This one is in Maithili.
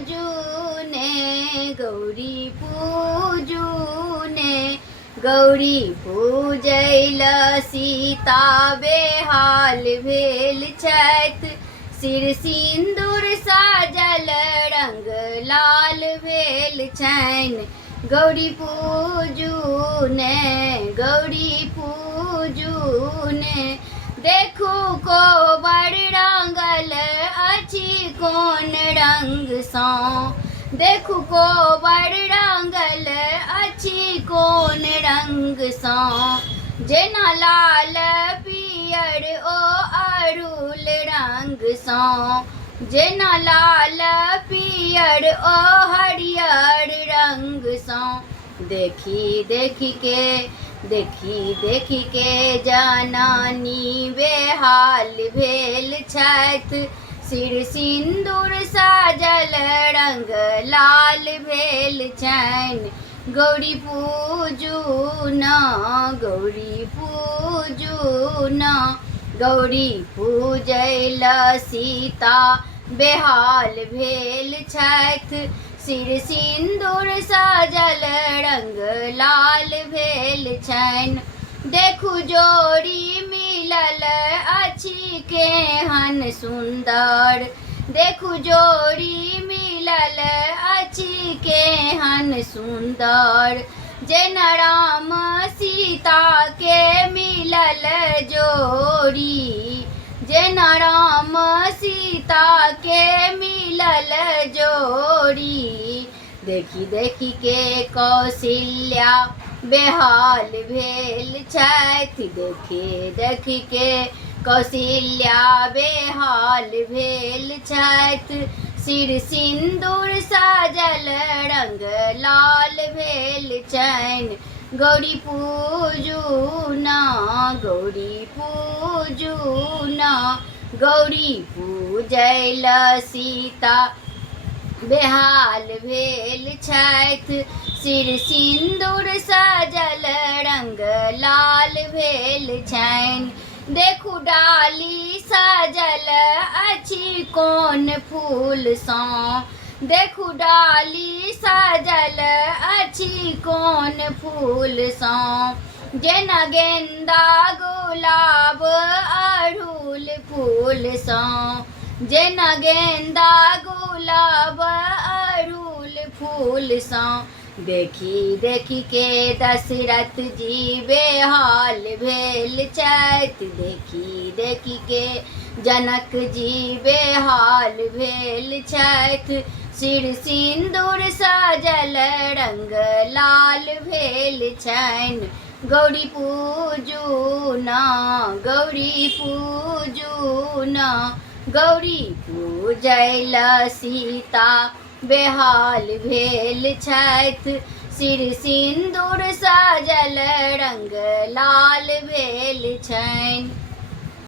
पूजूने गौरी पूजूने गौरी पूजैल सीता बेहाल भेल छथि सिर सिन्दूर साजल रंग लाल भेल छनि गौरी पूजूने गौरी पूजूने देखू कोबर रंगल अछि कोन रंगसँ देखू कोबर रंगल अछि कोन रंगसँ जेना लाल पियर ओ अड़हुल रंगसँ जेना लाल पियर ओ हरियर रंगसँ देखी देखी के जनानी बेहाल भेल छथि सिर सिन्दूर साजल रंग लाल भेल छनि गौरी पूजूना गौरी पूजूना गौरी पूजैल सीता बेहाल भेल छथि सिर सिन्दूर साजल रंग लाल भेल छनि देखू जोड़ी मिलल अछि केहन सुन्दर देखू जोड़ी मिलल अछि केहन सुन्दर जेना राम सीता के मिलल जोड़ी जेना राम सीता के मिलल जोड़ी देखी देखी के कौशल्या बेहाल भेल छथि देखी देखी के कौशल्या बेहाल भेल छथि सिर सिन्दूर साजल रंग लाल भेल छनि गौरी पूजूना गौरी पूजूना गौरी पूजैल सीता बेहाल भेल छथि सिर सिन्दूर साजल रंग लाल भेल छनि देखू डाली साजल अछि कोन फूलसँ देखू डाली साजल अछि कोन फूलसँ जेना गेन्दा गुलाब अड़हुल फूलसँ जेना गेन्दा गुलाब अड़हुल फूलसँ देखी देखी के दशरथ जी बेहाल भेल छथि देखी देखी के जनक जी बेहाल भेल छथि सिर सिन्दूर साजल रंग लाल भेल छनि गौरी पूजूना गौरी पूजूना गौरी पूजैल सीता बेहाल भेल छथि सिर सिन्दूर साजल रंग लाल भेल छनि।